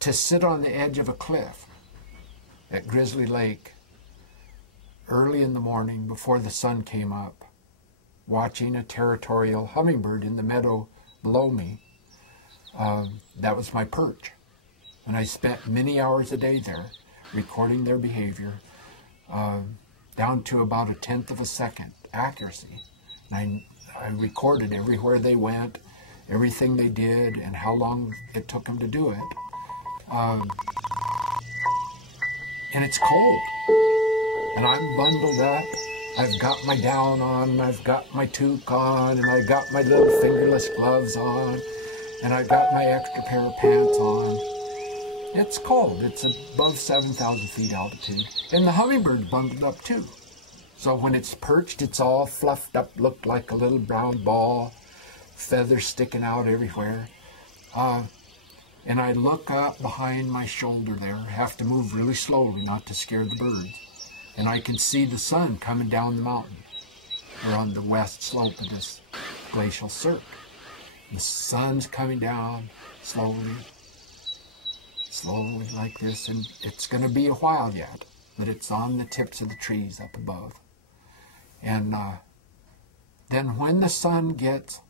to sit on the edge of a cliff at Grizzly Lake early in the morning before the sun came up, watching a territorial hummingbird in the meadow below me. That was my perch. And I spent many hours a day there recording their behavior down to about 1/10 of a second accuracy. And I recorded everywhere they went, everything they did, and how long it took them to do it. And it's cold. And I'm bundled up. I've got my gown on, I've got my toque on, and I've got my little fingerless gloves on, and I've got my extra pair of pants on. It's cold. It's above 7,000 feet altitude. And the hummingbird's bundled up too. So when it's perched, it's all fluffed up, looked like a little brown ball, feathers sticking out everywhere. And I look up behind my shoulder there. I have to move really slowly not to scare the birds. And I can see the sun coming down the mountain. We're on the west slope of this glacial cirque. The sun's coming down slowly, slowly like this, and it's going to be a while yet, but it's on the tips of the trees up above. And then when the sun gets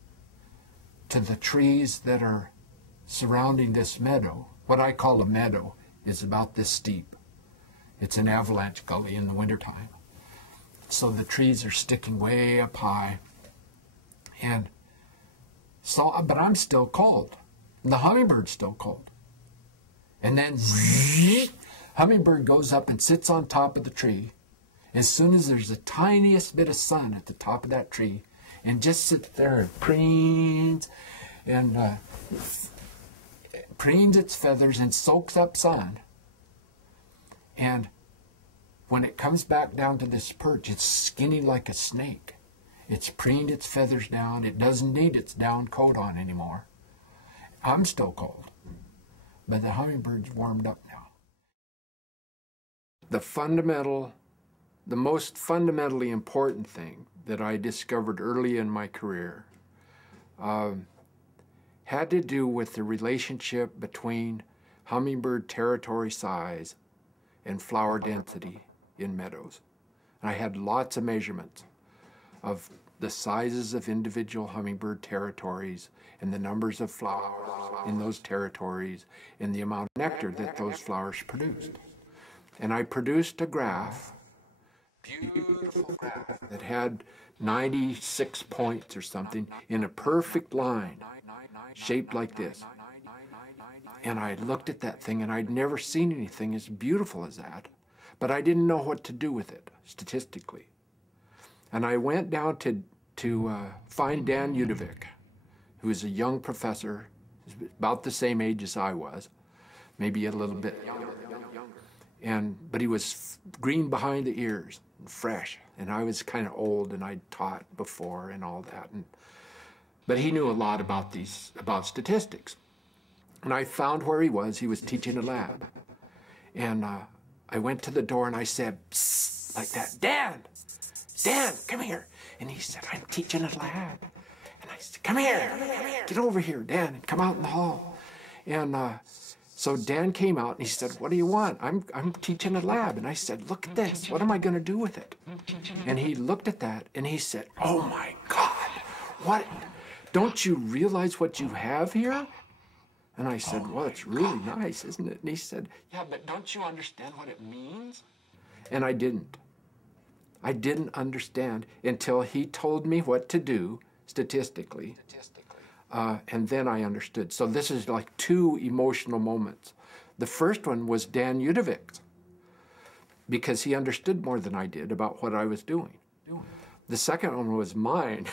to the trees that are surrounding this meadow, what I call a meadow is about this steep. It's an avalanche gully in the wintertime. So the trees are sticking way up high. And so, but I'm still cold. The hummingbird's still cold. And then hummingbird goes up and sits on top of the tree. As soon as there's the tiniest bit of sun at the top of that tree, and just sits there and preens its feathers and soaks up sun. And when it comes back down to this perch, it's skinny like a snake. It's preened its feathers down. It doesn't need its down coat on anymore. I'm still cold, but the hummingbird's warmed up now. The most fundamentally important thing that I discovered early in my career had to do with the relationship between hummingbird territory size and flower density in meadows. And I had lots of measurements of the sizes of individual hummingbird territories and the numbers of flowers in those territories and the amount of nectar that those flowers produced. And I produced a graph, beautiful graph, that had 96 points or something in a perfect line, shaped like this. And I looked at that thing, and I'd never seen anything as beautiful as that. But I didn't know what to do with it, statistically. And I went down to find Dan Udovic, who is a young professor, about the same age as I was, maybe a little bit younger. But he was green behind the ears, and fresh. And I was kind of old, and I'd taught before and all that. But he knew a lot about statistics. And I found where he was. He was teaching a lab. And I went to the door and I said, psst, like that, Dan, come here. And he said, I'm teaching a lab. And I said, come here, get over here, Dan, and come out in the hall. And so Dan came out and he said, what do you want? I'm teaching a lab. And I said, look at this. What am I going to do with it? And he looked at that and he said, oh my God, what? Don't you realize what you have here? And I said, well, it's really nice, isn't it? And he said, yeah, but don't you understand what it means? And I didn't. I didn't understand until he told me what to do statistically. And then I understood. So this is like two emotional moments. The first one was Dan Udovic, because he understood more than I did about what I was doing. The second one was mine.